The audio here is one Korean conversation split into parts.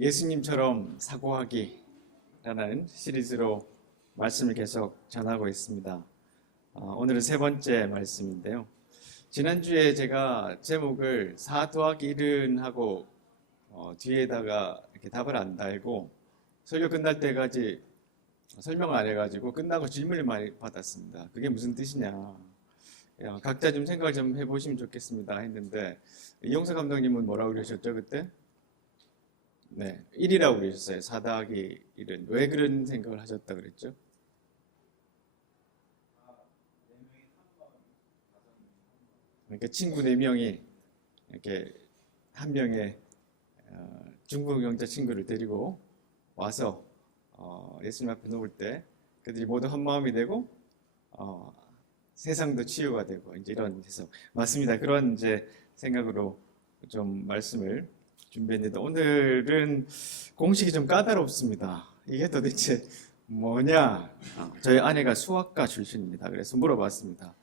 예수님처럼 사고하기라는 시리즈로 말씀을 계속 전하고 있습니다. 오늘은 세 번째 말씀인데요. 지난주에 제가 제목을 4 더하기 1은 하고 뒤에다가 이렇게 답을 안 달고 설교 끝날 때까지 설명을 안 해가지고 끝나고 질문을 많이 받았습니다. 그게 무슨 뜻이냐, 각자 좀 생각을 좀 해보시면 좋겠습니다 했는데, 이용서 감독님은 뭐라고 그러셨죠 그때? 네, 1이라고 그러셨어요. 4 더하기 1은. 왜 그런 생각을 하셨다 그랬죠? 그러니까 친구 4명이 이렇게 한 명의 중국 영자 친구를 데리고 와서 예수님 앞에 놓을 때 그들이 모두 한 마음이 되고 세상도 치유가 되고 이제 이런 해석 맞습니다. 그런 이제 생각으로 좀 말씀을 준비했는데, 오늘은 공식이 좀 까다롭습니다. 이게 도대체 뭐냐? 저희 아내가 수학과 출신입니다. 그래서 물어봤습니다.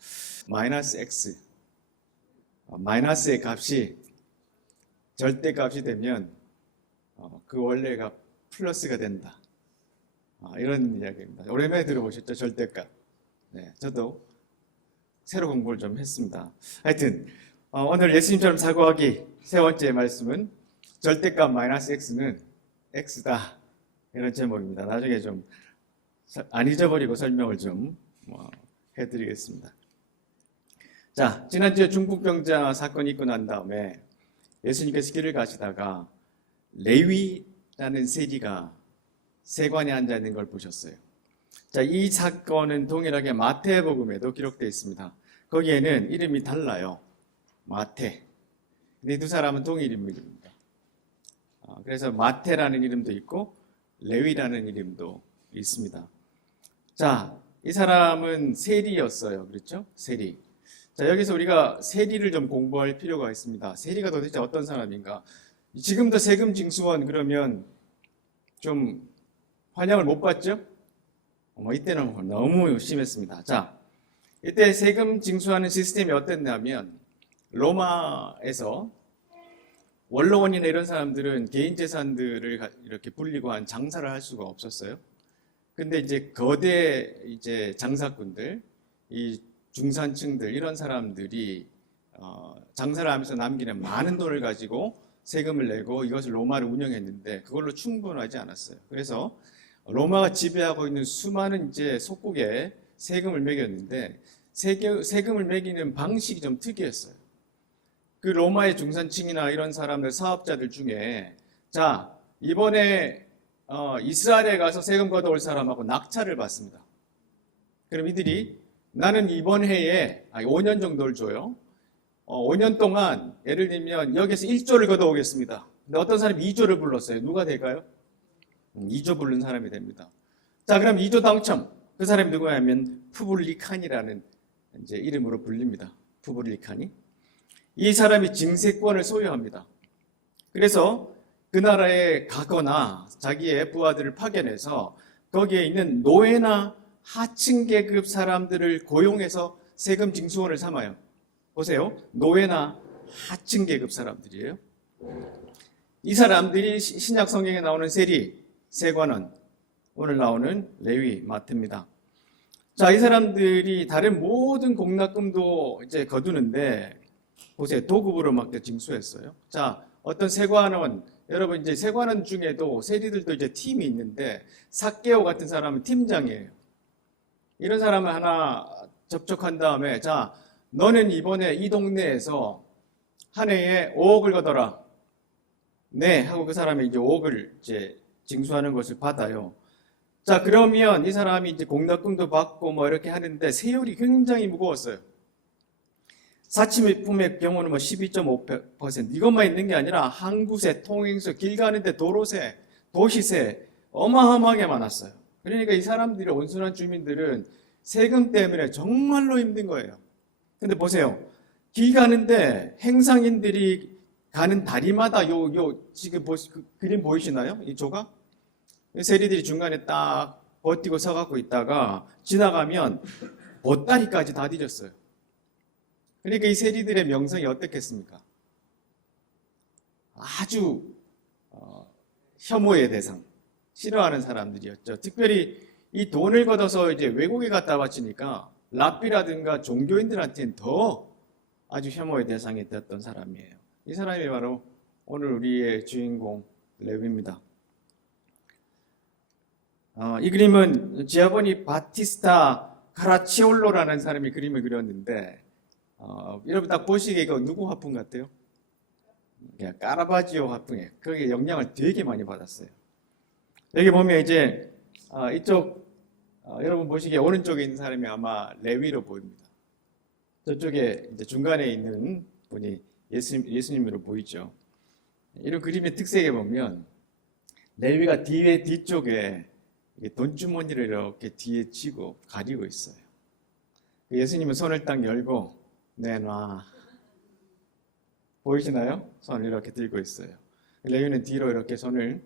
마이너스 x, 마이너스의 값이 절대값이 되면 그 원래가 플러스가 된다. 이런 이야기입니다. 오랜만에 들어보셨죠? 절대값. 네, 저도 새로 공부를 좀 했습니다. 하여튼 오늘 예수님처럼 사고하기 세 번째 말씀은 절대값 마이너스 x는 x다, 이런 제목입니다. 나중에 좀 안 잊어버리고 설명을 좀 해드리겠습니다. 자, 지난주에 중풍병자 사건이 있고 난 다음에 예수님께서 길을 가시다가 레위라는 세리가 세관에 앉아 있는 걸 보셨어요. 자, 이 사건은 동일하게 마태복음에도 기록되어 있습니다. 거기에는 이름이 달라요. 마태. 근데 두 사람은 동일 인물입니다. 그래서 마태라는 이름도 있고 레위라는 이름도 있습니다. 자, 이 사람은 세리였어요. 그렇죠? 세리. 자, 여기서 우리가 세리를 좀 공부할 필요가 있습니다. 세리가 도대체 어떤 사람인가? 지금도 세금 징수원 그러면 좀 환영을 못 받죠? 이때는 너무 심했습니다. 자, 이때 세금 징수하는 시스템이 어땠냐면, 로마에서 원로원이나 이런 사람들은 개인 재산들을 이렇게 불리고 한 장사를 할 수가 없었어요. 근데 이제 거대 장사꾼들, 이 중산층들, 이런 사람들이 장사를 하면서 남기는 많은 돈을 가지고 세금을 내고 이것을 로마를 운영했는데 그걸로 충분하지 않았어요. 그래서 로마가 지배하고 있는 수많은 속국에 세금을 매겼는데, 세금을 매기는 방식이 좀 특이했어요. 그 로마의 중산층이나 이런 사람들, 사업자들 중에, 자, 이번에 이스라엘에 가서 세금 걷어올 사람하고 낙찰을 받습니다. 그럼 이들이 나는 이번 해에 5년 정도를 줘요. 5년 동안 예를 들면 여기서 1조를 걷어오겠습니다. 근데 어떤 사람이 2조를 불렀어요. 누가 될까요? 2조 부른 사람이 됩니다. 자, 그럼 2조 당첨. 그 사람이 누구냐면 푸블리칸이라는 이름으로 불립니다. 푸블리칸이. 이 사람이 징세권을 소유합니다. 그래서 그 나라에 가거나 자기의 부하들을 파견해서 거기에 있는 노예나 하층 계급 사람들을 고용해서 세금 징수원을 삼아요. 보세요. 노예나 하층 계급 사람들이에요. 이 사람들이 신약 성경에 나오는 세리, 세관원, 오늘 나오는 레위, 마태입니다. 자, 이 사람들이 다른 모든 공납금도 거두는데, 보세요. 도급으로 막 징수했어요. 자, 어떤 세관원, 여러분 세관원 중에도 세리들도 팀이 있는데, 삭개오 같은 사람은 팀장이에요. 이런 사람을 하나 접촉한 다음에, 자, 너는 이번에 이 동네에서 한 해에 5억을 걷어라. 네, 하고 그 사람이 5억을 징수하는 것을 받아요. 자, 그러면 이 사람이 공납금도 받고 이렇게 하는데 세율이 굉장히 무거웠어요. 사치품의 경우는 12.5%. 이것만 있는 게 아니라 항구세, 통행세, 길 가는데 도로세, 도시세 어마어마하게 많았어요. 그러니까 이 사람들이, 온순한 주민들은 세금 때문에 정말로 힘든 거예요. 근데 보세요. 길 가는데 행상인들이 가는 다리마다 지금 그림 보이시나요? 이 조각? 세리들이 중간에 딱 버티고 서갖고 있다가 지나가면 보따리까지 다 뒤졌어요. 그러니까 이 세리들의 명성이 어떻겠습니까? 아주 혐오의 대상, 싫어하는 사람들이었죠. 특별히 이 돈을 걷어서 이제 외국에 갖다 바치니까 랍비라든가 종교인들한테는 더 아주 혐오의 대상이 되었던 사람이에요. 이 사람이 바로 오늘 우리의 주인공 레위입니다. 이 그림은 지아보니 바티스타 카라치올로라는 사람이 그림을 그렸는데 여러분 딱 보시기에 이거 누구 화풍 같아요? 까라바지오 화풍이에요. 거기에 영향을 되게 많이 받았어요. 여기 보면 이제 이쪽 여러분 보시기에 오른쪽에 있는 사람이 아마 레위로 보입니다. 저쪽에 이제 중간에 있는 분이 예수님으로 보이죠. 이런 그림의 특색에 보면 레위가 뒤쪽에 돈주머니를 이렇게 뒤에 쥐고 가리고 있어요. 예수님은 손을 딱 열고 내놔. 보이시나요? 손을 이렇게 들고 있어요. 레위는 뒤로 이렇게 손을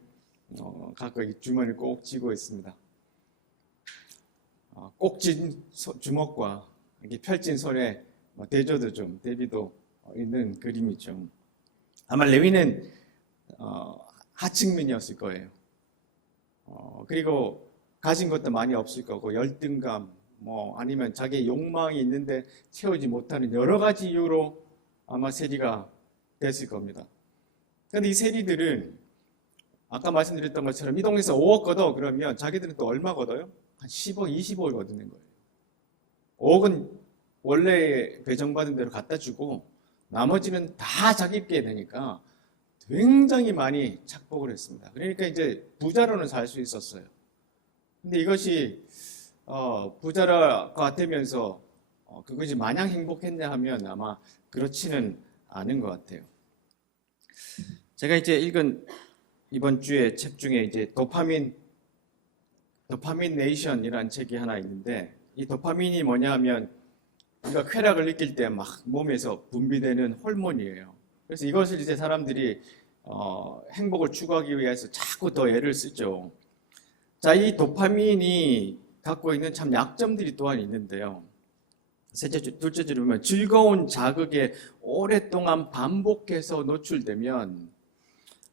갖고 주머니를 꼭 쥐고 있습니다. 꼭 쥔 주먹과 이렇게 펼친 손에 대조도 좀 대비도 있는 그림이죠. 아마 레위는 하층민이었을 거예요. 그리고 가진 것도 많이 없을 거고 열등감, 아니면 자기의 욕망이 있는데 채우지 못하는 여러 가지 이유로 아마 세리가 됐을 겁니다. 그런데 이 세리들은 아까 말씀드렸던 것처럼 이 동네에서 5억 걷어 그러면 자기들은 또 얼마 걷어요? 한 10억, 20억을 걷는 거예요. 5억은 원래 배정받은 대로 갖다 주고 나머지는 다 자기께 되니까 굉장히 많이 착복을 했습니다. 그러니까 이제 부자로는 살 수 있었어요. 근데 이것이 부자가 같으면서 그것이 마냥 행복했냐 하면 아마 그렇지는 않은 것 같아요. 제가 이제 읽은 이번 주에 책 중에 이제 도파민 네이션이라는 책이 하나 있는데 이 도파민이 뭐냐 하면 우리가 쾌락을 느낄 때 막 몸에서 분비되는 호르몬이에요. 그래서 이것을 이제 사람들이 행복을 추구하기 위해서 자꾸 더 애를 쓰죠. 자, 이 도파민이 갖고 있는 참 약점들이 또한 있는데요. 둘째 줄을 보면 즐거운 자극에 오랫동안 반복해서 노출되면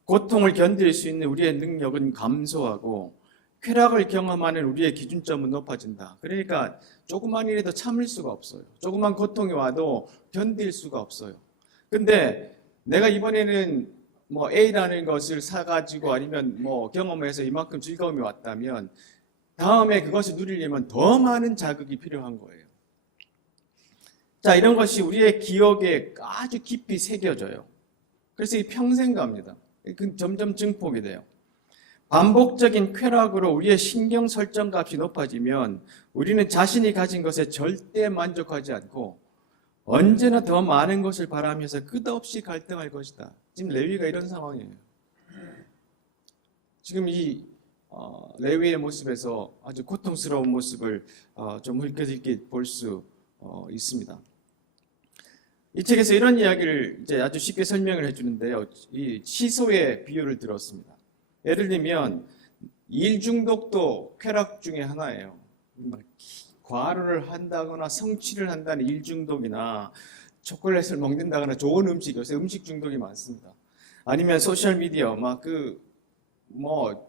고통을 견딜 수 있는 우리의 능력은 감소하고 쾌락을 경험하는 우리의 기준점은 높아진다. 그러니까 조금만 일에도 참을 수가 없어요. 조금만 고통이 와도 견딜 수가 없어요. 근데 내가 이번에는 A라는 것을 사가지고 아니면 경험해서 이만큼 즐거움이 왔다면 다음에 그것을 누리려면 더 많은 자극이 필요한 거예요. 자, 이런 것이 우리의 기억에 아주 깊이 새겨져요. 그래서 이 평생 갑니다. 점점 증폭이 돼요. 반복적인 쾌락으로 우리의 신경 설정 값이 높아지면 우리는 자신이 가진 것에 절대 만족하지 않고 언제나 더 많은 것을 바라면서 끝없이 갈등할 것이다. 지금 레위가 이런 상황이에요. 지금 이 레위의 모습에서 아주 고통스러운 모습을 좀 흘겨듣게 볼 수 있습니다. 이 책에서 이런 이야기를 이제 아주 쉽게 설명을 해주는데요. 이 시소의 비유를 들었습니다. 예를 들면 일 중독도 쾌락 중에 하나예요. 과로를 한다거나 성취를 한다는 일 중독이나 초콜릿을 먹는다거나 좋은 음식, 요새 음식 중독이 많습니다. 아니면 소셜미디어,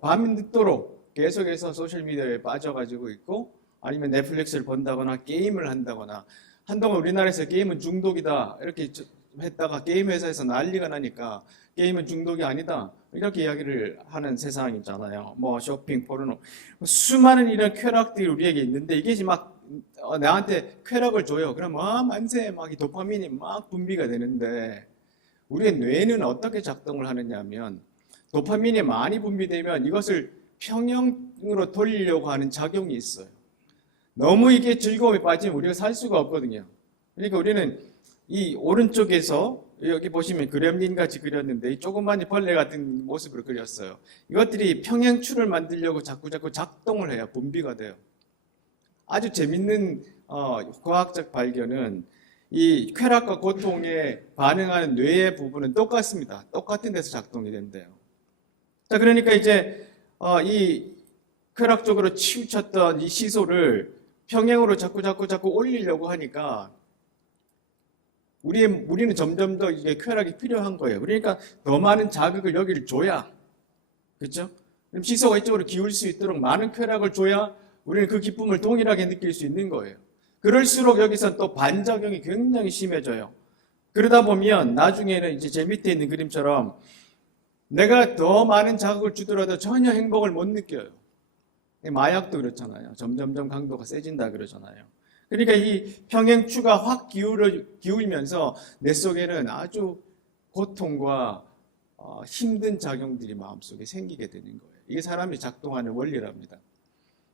밤늦도록 계속해서 소셜미디어에 빠져가지고 있고, 아니면 넷플릭스를 본다거나 게임을 한다거나, 한동안 우리나라에서 게임은 중독이다 이렇게 했다가 게임 회사에서 난리가 나니까 게임은 중독이 아니다 이렇게 이야기를 하는 세상이잖아요. 쇼핑, 포르노, 수많은 이런 쾌락들이 우리에게 있는데 이게 막 나한테 쾌락을 줘요. 그럼 만세 막 이 도파민이 막 분비가 되는데 우리의 뇌는 어떻게 작동을 하느냐 하면 도파민이 많이 분비되면 이것을 평형으로 돌리려고 하는 작용이 있어요. 너무 이게 즐거움에 빠지면 우리가 살 수가 없거든요. 그러니까 우리는 이 오른쪽에서 여기 보시면 그렘린 같이 그렸는데 이 조그만 벌레 같은 모습으로 그렸어요. 이것들이 평행추를 만들려고 자꾸 작동을 해요. 분비가 돼요. 아주 재밌는 과학적 발견은 이 쾌락과 고통에 반응하는 뇌의 부분은 똑같습니다. 똑같은 데서 작동이 된대요. 자, 그러니까 이제 이 쾌락 쪽으로 치우쳤던 이 시소를 평행으로 자꾸 올리려고 하니까 우리는 점점 더 이게 쾌락이 필요한 거예요. 그러니까 더 많은 자극을 여기를 줘야 그렇죠? 그럼 시소가 이쪽으로 기울 수 있도록 많은 쾌락을 줘야 우리는 그 기쁨을 동일하게 느낄 수 있는 거예요. 그럴수록 여기서 또 반작용이 굉장히 심해져요. 그러다 보면 나중에는 이제 제 밑에 있는 그림처럼 내가 더 많은 자극을 주더라도 전혀 행복을 못 느껴요. 마약도 그렇잖아요. 점점점 강도가 세진다 그러잖아요. 그러니까 이 평행추가 확 기울면서 내 속에는 아주 고통과 힘든 작용들이 마음속에 생기게 되는 거예요. 이게 사람이 작동하는 원리랍니다.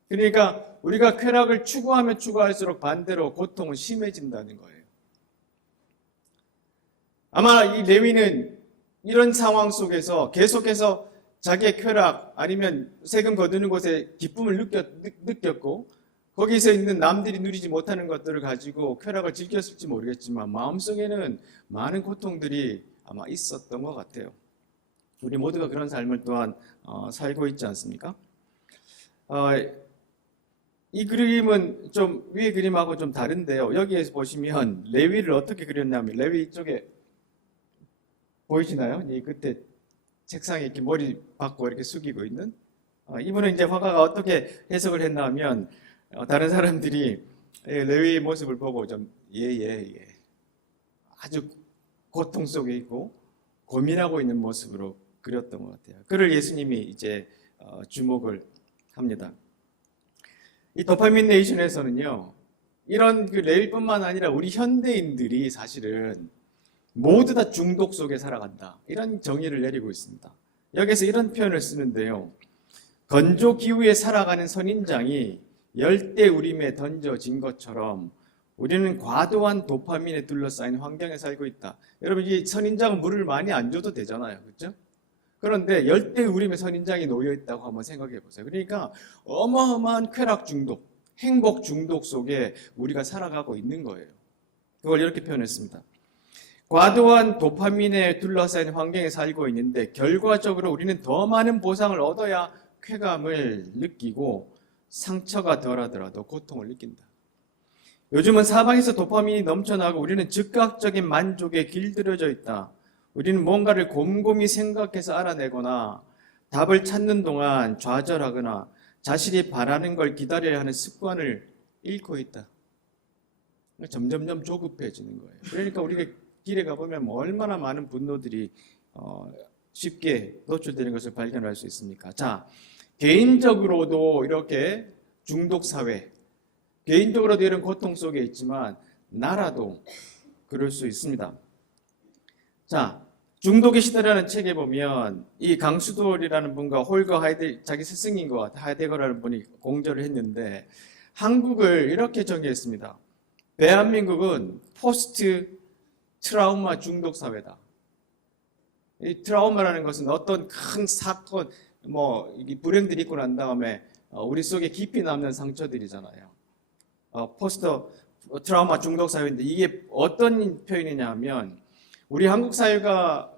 그러니까 우리가 쾌락을 추구하면 추구할수록 반대로 고통은 심해진다는 거예요. 아마 이 레위는 이런 상황 속에서 계속해서 자기의 쾌락 아니면 세금 거두는 곳에 기쁨을 느꼈고 거기서 있는 남들이 누리지 못하는 것들을 가지고 쾌락을 즐겼을지 모르겠지만 마음속에는 많은 고통들이 아마 있었던 것 같아요. 우리 모두가 그런 삶을 또한 살고 있지 않습니까? 이 그림은 좀 위에 그림하고 좀 다른데요. 여기에서 보시면 레위를 어떻게 그렸냐면 레위 이쪽에 보이시나요? 이 끝에 책상에 이렇게 머리 박고 이렇게 숙이고 있는 이분은 이제 화가가 어떻게 해석을 했냐면 다른 사람들이 레위의 모습을 보고 좀 아주 고통 속에 있고 고민하고 있는 모습으로 그렸던 것 같아요. 그를 예수님이 이제 주목을 합니다. 이 도파민 네이션에서는요, 이런 그 레위뿐만 아니라 우리 현대인들이 사실은 모두 다 중독 속에 살아간다. 이런 정의를 내리고 있습니다. 여기서 이런 표현을 쓰는데요. 건조 기후에 살아가는 선인장이 열대우림에 던져진 것처럼 우리는 과도한 도파민에 둘러싸인 환경에 살고 있다. 여러분, 이 선인장은 물을 많이 안 줘도 되잖아요. 그렇죠? 그런데 열대우림에 선인장이 놓여 있다고 한번 생각해 보세요. 그러니까 어마어마한 쾌락 중독, 행복 중독 속에 우리가 살아가고 있는 거예요. 그걸 이렇게 표현했습니다. 과도한 도파민에 둘러싸인 환경에 살고 있는데 결과적으로 우리는 더 많은 보상을 얻어야 쾌감을 느끼고 상처가 덜하더라도 고통을 느낀다. 요즘은 사방에서 도파민이 넘쳐나고 우리는 즉각적인 만족에 길들여져 있다. 우리는 뭔가를 곰곰이 생각해서 알아내거나 답을 찾는 동안 좌절하거나 자신이 바라는 걸 기다려야 하는 습관을 잃고 있다. 점점점 조급해지는 거예요. 그러니까 우리가 길에 가보면 얼마나 많은 분노들이 쉽게 노출되는 것을 발견할 수 있습니까? 자, 개인적으로도 이렇게 중독사회, 개인적으로도 이런 고통 속에 있지만 나라도 그럴 수 있습니다. 자, 중독의 시대라는 책에 보면 이 강수돌이라는 분과 홀거 자기 스승인 것 같아 하이데거라는 분이 공저를 했는데 한국을 이렇게 정의했습니다. 대한민국은 포스트 트라우마 중독 사회다. 이 트라우마라는 것은 어떤 큰 사건, 불행들이 있고 난 다음에 우리 속에 깊이 남는 상처들이잖아요. 포스트 트라우마 중독 사회인데 이게 어떤 표현이냐 하면 우리 한국 사회가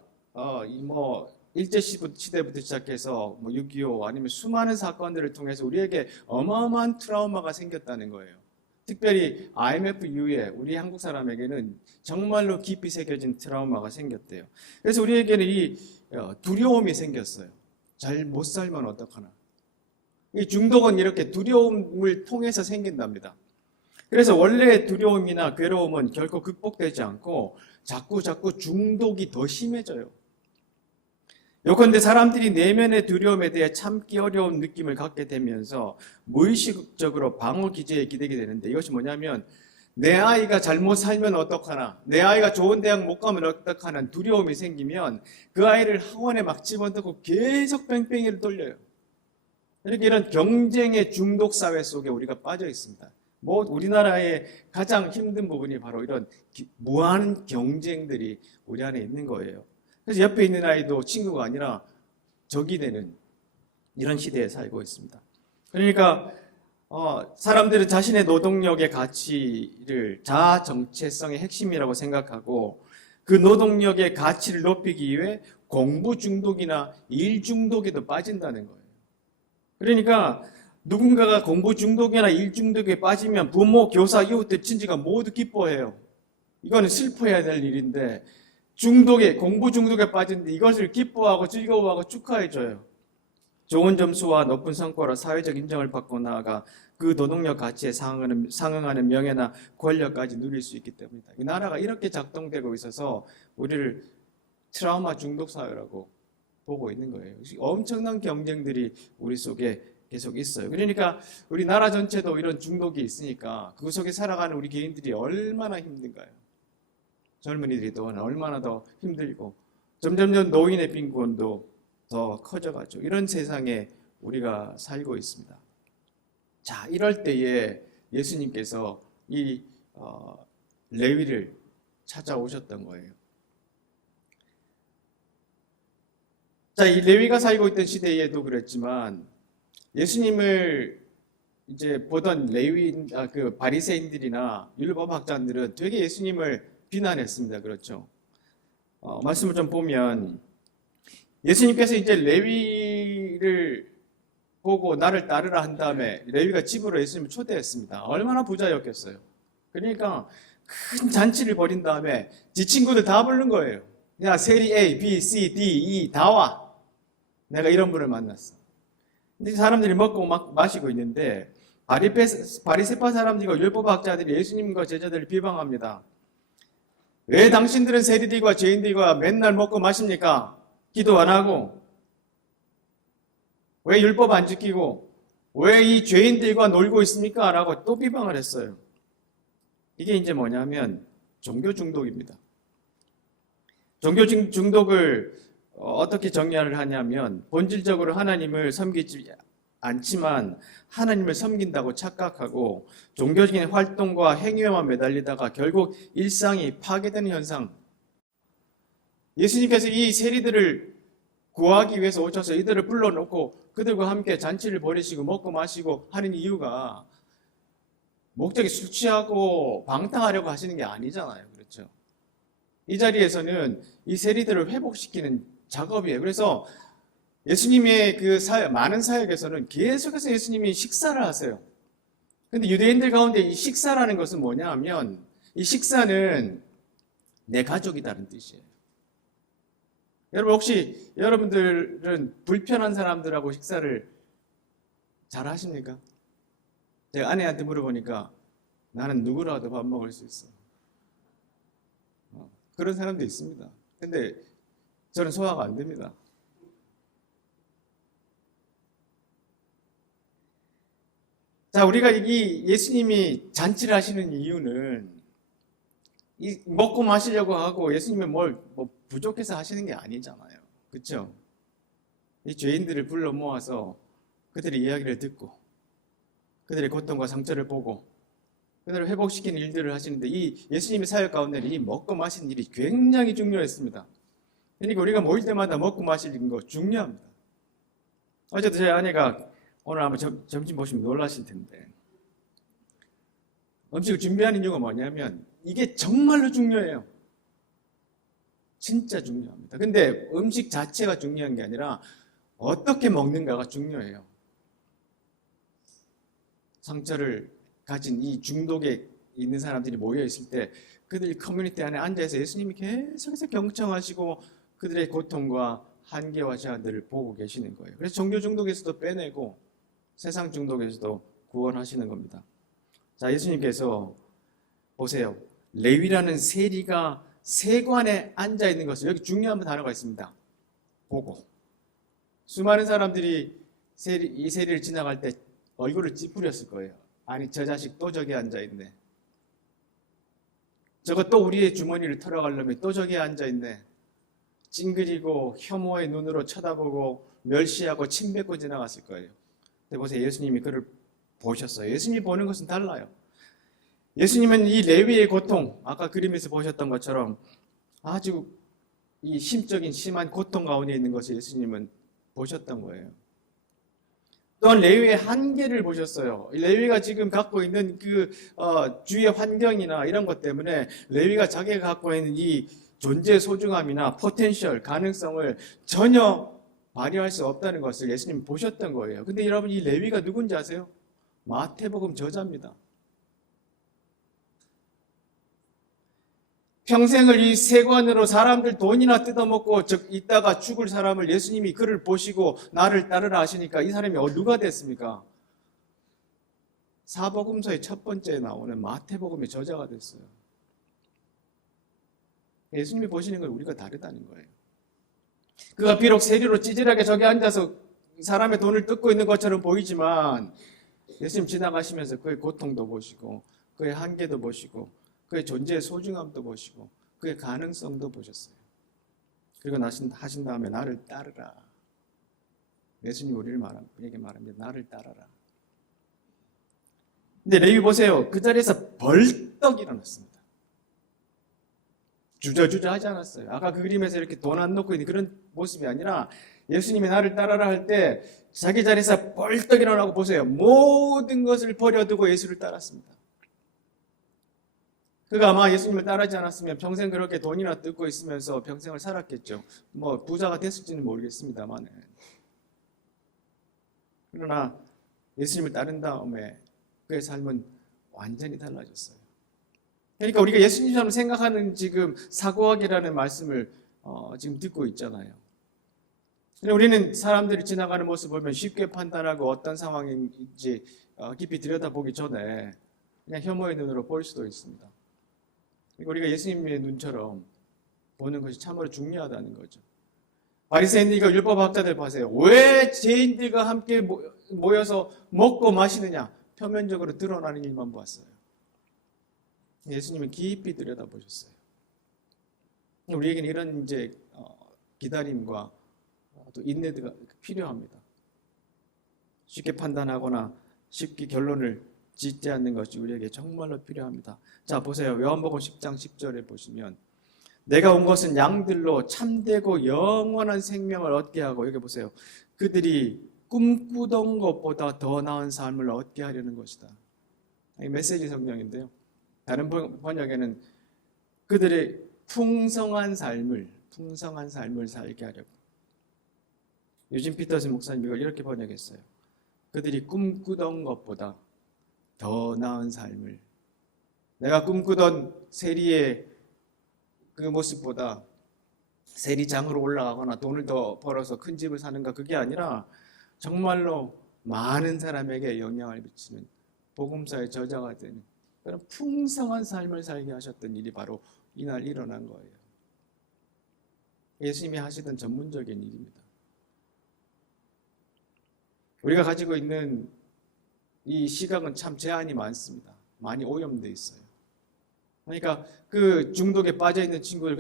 일제 시대부터 시작해서 6.25 아니면 수많은 사건들을 통해서 우리에게 어마어마한 트라우마가 생겼다는 거예요. 특별히 IMF 이후에 우리 한국 사람에게는 정말로 깊이 새겨진 트라우마가 생겼대요. 그래서 우리에게는 이 두려움이 생겼어요. 잘 못 살면 어떡하나. 이 중독은 이렇게 두려움을 통해서 생긴답니다. 그래서 원래의 두려움이나 괴로움은 결코 극복되지 않고 자꾸 중독이 더 심해져요. 요컨대 사람들이 내면의 두려움에 대해 참기 어려운 느낌을 갖게 되면서 무의식적으로 방어 기제에 기대게 되는데 이것이 뭐냐면 내 아이가 잘못 살면 어떡하나, 내 아이가 좋은 대학 못 가면 어떡하나 두려움이 생기면 그 아이를 학원에 막 집어넣고 계속 뺑뺑이를 돌려요. 이렇게 이런 경쟁의 중독 사회 속에 우리가 빠져 있습니다. 우리나라의 가장 힘든 부분이 바로 이런 무한 경쟁들이 우리 안에 있는 거예요. 그래서 옆에 있는 아이도 친구가 아니라 적이 되는 이런 시대에 살고 있습니다. 그러니까 사람들은 자신의 노동력의 가치를 자아 정체성의 핵심이라고 생각하고 그 노동력의 가치를 높이기 위해 공부 중독이나 일 중독에도 빠진다는 거예요. 그러니까 누군가가 공부 중독이나 일 중독에 빠지면 부모, 교사, 이웃들, 친지가 모두 기뻐해요. 이거는 슬퍼해야 될 일인데 공부 중독에 빠진데 이것을 기뻐하고 즐거워하고 축하해줘요. 좋은 점수와 높은 성과로 사회적 인정을 받고 나아가 그 노동력 가치에 상응하는 명예나 권력까지 누릴 수 있기 때문이다. 이 나라가 이렇게 작동되고 있어서 우리를 트라우마 중독 사회라고 보고 있는 거예요. 엄청난 경쟁들이 우리 속에 계속 있어요. 그러니까 우리 나라 전체도 이런 중독이 있으니까 그 속에 살아가는 우리 개인들이 얼마나 힘든가요? 젊은이들이 또 얼마나 더 힘들고 점점점 노인의 빈곤도 더 커져가죠. 이런 세상에 우리가 살고 있습니다. 자, 이럴 때에 예수님께서 이 레위를 찾아오셨던 거예요. 자, 이 레위가 살고 있던 시대에도 그랬지만 예수님을 이제 보던 그 바리새인들이나 율법학자들은 되게 예수님을 비난했습니다. 그렇죠? 말씀을 좀 보면 예수님께서 이제 레위를 보고 나를 따르라 한 다음에 레위가 집으로 예수님을 초대했습니다. 얼마나 부자였겠어요. 그러니까 큰 잔치를 벌인 다음에 지 친구들 다 부른 거예요. 야, 세리 A, B, C, D, E 다 와. 내가 이런 분을 만났어. 근데 사람들이 먹고 마시고 있는데 바리새파 사람들과 율법학자들이 예수님과 제자들을 비방합니다. 왜 당신들은 세리들과 죄인들과 맨날 먹고 마십니까? 기도 안 하고 왜 율법 안 지키고 왜 이 죄인들과 놀고 있습니까? 라고 또 비방을 했어요. 이게 이제 뭐냐면 종교 중독입니다. 종교 중독을 어떻게 정리를 하냐면 본질적으로 하나님을 섬기지 않지만 하나님을 섬긴다고 착각하고 종교적인 활동과 행위에만 매달리다가 결국 일상이 파괴되는 현상. 예수님께서 이 세리들을 구하기 위해서 오셔서 이들을 불러놓고 그들과 함께 잔치를 벌이시고 먹고 마시고 하는 이유가 목적이 술 취하고 방탕하려고 하시는 게 아니잖아요. 그렇죠? 이 자리에서는 이 세리들을 회복시키는 작업이에요. 그래서 예수님의 그 많은 사역에서는 계속해서 예수님이 식사를 하세요. 근데 유대인들 가운데 이 식사라는 것은 뭐냐 하면 이 식사는 내 가족이다는 뜻이에요. 여러분 혹시 여러분들은 불편한 사람들하고 식사를 잘 하십니까? 제가 아내한테 물어보니까 나는 누구라도 밥 먹을 수 있어. 그런 사람도 있습니다. 근데 저는 소화가 안 됩니다. 자, 우리가 이 예수님이 잔치를 하시는 이유는 이 먹고 마시려고 하고 예수님이 뭐 부족해서 하시는 게 아니잖아요. 그렇죠? 이 죄인들을 불러 모아서 그들의 이야기를 듣고 그들의 고통과 상처를 보고 그들을 회복시키는 일들을 하시는데 이 예수님의 사역 가운데는 이 먹고 마시는 일이 굉장히 중요했습니다. 그러니까 우리가 모일 때마다 먹고 마시는 거 중요합니다. 어제도 제 아내가 오늘 아마 점심 보시면 놀라실 텐데 음식을 준비하는 이유가 뭐냐면 이게 정말로 중요해요. 진짜 중요합니다. 근데 음식 자체가 중요한 게 아니라 어떻게 먹는가가 중요해요. 상처를 가진 이 중독에 있는 사람들이 모여 있을 때 그들 커뮤니티 안에 앉아서 예수님이 계속해서 경청하시고 그들의 고통과 한계와 제한들을 보고 계시는 거예요. 그래서 종교 중독에서도 빼내고 세상 중독에서도 구원하시는 겁니다. 자, 예수님께서 보세요. 레위라는 세리가 세관에 앉아 있는 것을 여기 중요한 단어가 있습니다. 보고 수많은 사람들이 이 세리를 지나갈 때 얼굴을 찌푸렸을 거예요. 아니 저 자식 또 저기 앉아 있네. 저거 또 우리의 주머니를 털어가려면 또 저기 앉아 있네. 찡그리고 혐오의 눈으로 쳐다보고 멸시하고 침뱉고 지나갔을 거예요. 근데 보세요. 예수님이 그를 보셨어요. 예수님이 보는 것은 달라요. 예수님은 이 레위의 고통, 아까 그림에서 보셨던 것처럼 아주 이 심적인 심한 고통 가운데 있는 것을 예수님은 보셨던 거예요. 또한 레위의 한계를 보셨어요. 레위가 지금 갖고 있는 그 주위의 환경이나 이런 것 때문에 레위가 자기가 갖고 있는 이 존재의 소중함이나 포텐셜, 가능성을 전혀 발휘할 수 없다는 것을 예수님이 보셨던 거예요. 근데 여러분 이 레위가 누군지 아세요? 마태복음 저자입니다. 평생을 이 세관으로 사람들 돈이나 뜯어먹고 있다가 죽을 사람을 예수님이 그를 보시고 나를 따르라 하시니까 이 사람이 누가 됐습니까? 사복음서의 첫 번째에 나오는 마태복음의 저자가 됐어요. 예수님이 보시는 건 우리가 다르다는 거예요. 그가 비록 세리로 찌질하게 저기 앉아서 사람의 돈을 뜯고 있는 것처럼 보이지만 예수님 지나가시면서 그의 고통도 보시고 그의 한계도 보시고 그의 존재의 소중함도 보시고 그의 가능성도 보셨어요. 그리고 하신 다음에 나를 따르라. 예수님 우리에게 말합니다. 나를 따라라. 근데 레위 보세요. 그 자리에서 벌떡 일어났습니다. 주저주저 하지 않았어요. 아까 그 그림에서 이렇게 돈 안 놓고 있는 그런 모습이 아니라 예수님이 나를 따라라 할 때 자기 자리에서 벌떡 일어나고 보세요. 모든 것을 버려두고 예수를 따랐습니다. 그가 아마 예수님을 따르지 않았으면 평생 그렇게 돈이나 뜯고 있으면서 평생을 살았겠죠. 뭐 부자가 됐을지는 모르겠습니다만. 그러나 예수님을 따른 다음에 그의 삶은 완전히 달라졌어요. 그러니까 우리가 예수님처럼 생각하는 지금 사고학이라는 말씀을 지금 듣고 있잖아요. 우리는 사람들이 지나가는 모습을 보면 쉽게 판단하고 어떤 상황인지 깊이 들여다보기 전에 그냥 혐오의 눈으로 볼 수도 있습니다. 우리가 예수님의 눈처럼 보는 것이 참으로 중요하다는 거죠. 바리새인들과 율법학자들 보세요. 왜 죄인들과 함께 모여서 먹고 마시느냐? 표면적으로 드러나는 일만 보았어요. 예수님은 깊이 들여다보셨어요. 우리에게는 이런 이제 기다림과 또 인내가 필요합니다. 쉽게 판단하거나 쉽게 결론을 짓지 않는 것이 우리에게 정말로 필요합니다. 자, 보세요. 요한복음 10장 10절에 보시면 내가 온 것은 양들로 참되고 영원한 생명을 얻게 하고, 여기 보세요. 그들이 꿈꾸던 것보다 더 나은 삶을 얻게 하려는 것이다. 이 메시지 성경인데요. 다른 번역에는 그들의 풍성한 삶을 살게 하려고. 유진 피터슨 목사님 이걸 이렇게 번역했어요. 그들이 꿈꾸던 것보다 더 나은 삶을. 내가 꿈꾸던 세리의 그 모습보다 세리장으로 올라가거나 돈을 더 벌어서 큰 집을 사는가, 그게 아니라 정말로 많은 사람에게 영향을 미치는 복음사의 저자가 되는 그런 풍성한 삶을 살게 하셨던 일이 바로 이날 일어난 거예요. 예수님이 하시던 전문적인 일입니다. 우리가 가지고 있는 이 시각은 참 제한이 많습니다. 많이 오염되어 있어요. 그러니까 그 중독에 빠져 있는 친구를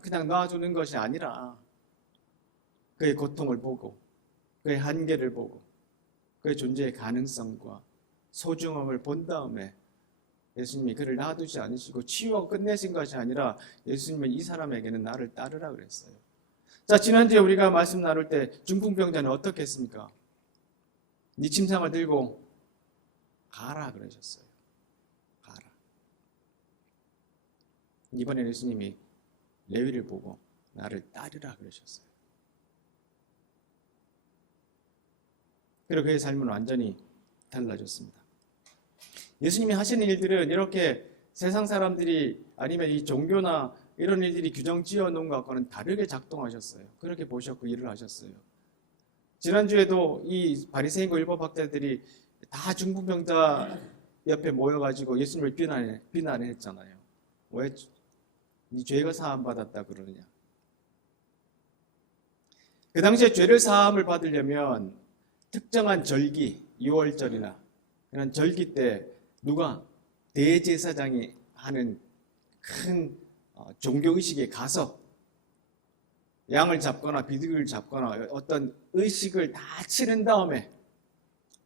그냥 놔주는 것이 아니라 그의 고통을 보고 그의 한계를 보고 그의 존재의 가능성과 소중함을 본 다음에 예수님이 그를 놔두지 않으시고 치유하고 끝내신 것이 아니라 예수님은 이 사람에게는 나를 따르라 그랬어요. 자, 지난주에 우리가 말씀 나눌 때 중풍병자는 어떻게 했습니까? 네 침상을 들고 가라 그러셨어요. 가라. 이번에 예수님이 레위를 보고 나를 따르라 그러셨어요. 그리고 그의 삶은 완전히 달라졌습니다. 예수님이 하시는 일들은 이렇게 세상 사람들이 아니면 이 종교나 이런 일들이 규정 지어놓은 것과는 다르게 작동하셨어요. 그렇게 보셨고 일을 하셨어요. 지난주에도 이 바리새인과 율법학자들이 다 중풍병자 옆에 모여가지고 예수님을 비난했잖아요. 왜 네 죄가 사함 받았다 그러느냐? 그 당시에 죄를 사함을 받으려면 특정한 절기, 6월절이나 그런 절기 때 누가 대제사장이 하는 큰 종교의식에 가서 양을 잡거나 비둘기를 잡거나 어떤 의식을 다 치른 다음에,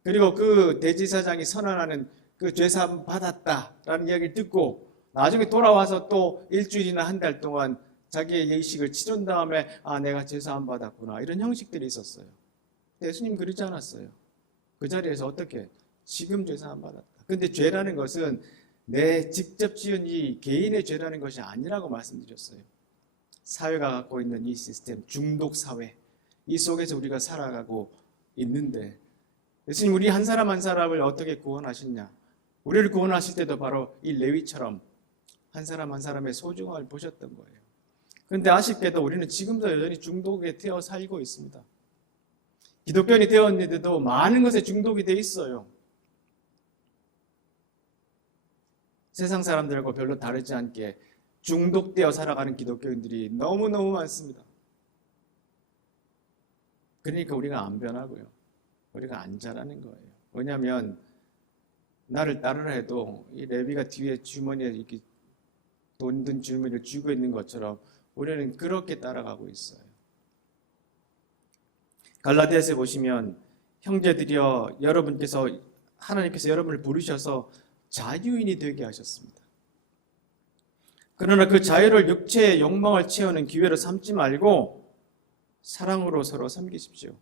그리고 그 대제사장이 선언하는 그 죄사함 받았다라는 이야기를 듣고 나중에 돌아와서 또 일주일이나 한 달 동안 자기의 의식을 치른 다음에 내가 죄사함 받았구나, 이런 형식들이 있었어요. 예수님 그러지 않았어요. 그 자리에서 어떻게? 지금 죄사함 받았다. 근데 죄라는 것은 내 직접 지은 이 개인의 죄라는 것이 아니라고 말씀드렸어요. 사회가 갖고 있는 이 시스템, 중독 사회, 이 속에서 우리가 살아가고 있는데 예수님 우리 한 사람 한 사람을 어떻게 구원하시냐? 우리를 구원하실 때도 바로 이 레위처럼 한 사람 한 사람의 소중함을 보셨던 거예요. 그런데 아쉽게도 우리는 지금도 여전히 중독에 되어 살고 있습니다. 기독교인이 되었는데도 많은 것에 중독이 돼 있어요. 세상 사람들하고 별로 다르지 않게 중독되어 살아가는 기독교인들이 너무너무 많습니다. 그러니까 우리가 안 변하고요. 우리가 안 자라는 거예요. 왜냐하면 나를 따르라 해도 이 레위가 뒤에 주머니에 이렇게 돈 든 주머니를 쥐고 있는 것처럼 우리는 그렇게 따라가고 있어요. 갈라디아서에 보시면 형제들이여 하나님께서 여러분을 부르셔서 자유인이 되게 하셨습니다. 그러나 그 자유를 육체의 욕망을 채우는 기회로 삼지 말고 사랑으로 서로 섬기십시오.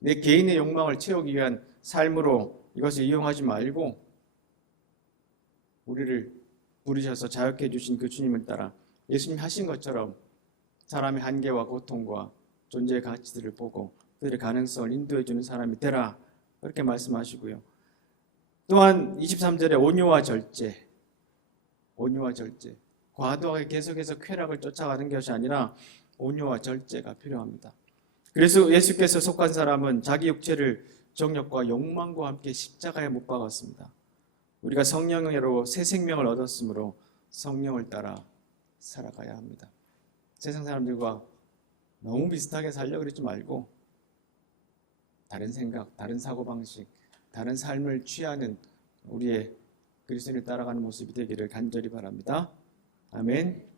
내 개인의 욕망을 채우기 위한 삶으로 이것을 이용하지 말고 우리를 부르셔서 자유케 해주신 그 주님을 따라 예수님이 하신 것처럼 사람의 한계와 고통과 존재의 가치들을 보고 그들의 가능성을 인도해주는 사람이 되라, 그렇게 말씀하시고요. 또한 23절에 온유와 절제, 과도하게 계속해서 쾌락을 쫓아가는 것이 아니라 온유와 절제가 필요합니다. 그래서 예수께서 속한 사람은 자기 육체를 정욕과 욕망과 함께 십자가에 못 박았습니다. 우리가 성령으로 새 생명을 얻었으므로 성령을 따라 살아가야 합니다. 세상 사람들과 너무 비슷하게 살려고 그러지 말고 다른 생각, 다른 사고방식, 다른 삶을 취하는 우리의 그리스도인을 따라가는 모습이 되기를 간절히 바랍니다. 아멘.